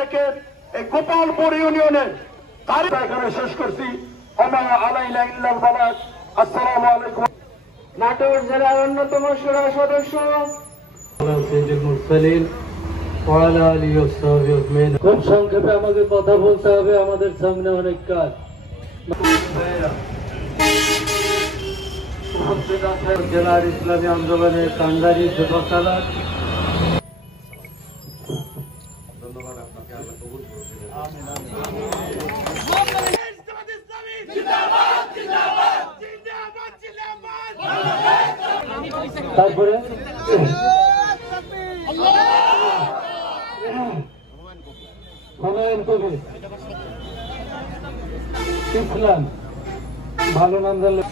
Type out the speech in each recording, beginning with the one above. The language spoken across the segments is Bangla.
রেখে এই গোপালপুর ইউনিয়নের এখানে শেষ করছি। আসসালামু আলাইকুম। নাটোর জেলার অন্যতম সুরা সদস্য খুব সংক্ষেপে আমাকে কথা বলতে হবে, আমাদের সামনে অনেক কাজ। জেলার ইসলামী আন্দোলনের কান্ডারি যুবক চালক, ধন্যবাদ আপনাকে। আল্লাহ কবুল করুন। তারপরে হুমায়ুন কবির ইসলাম ভালো নাম জানলো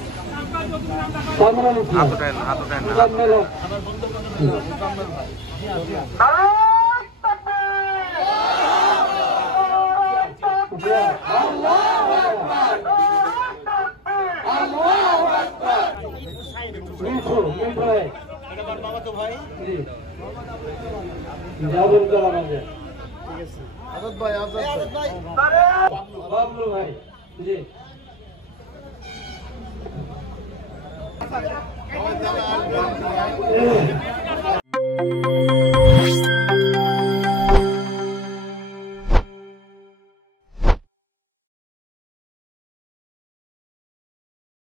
কামরান ইসলাম বাবলু ভাই জি।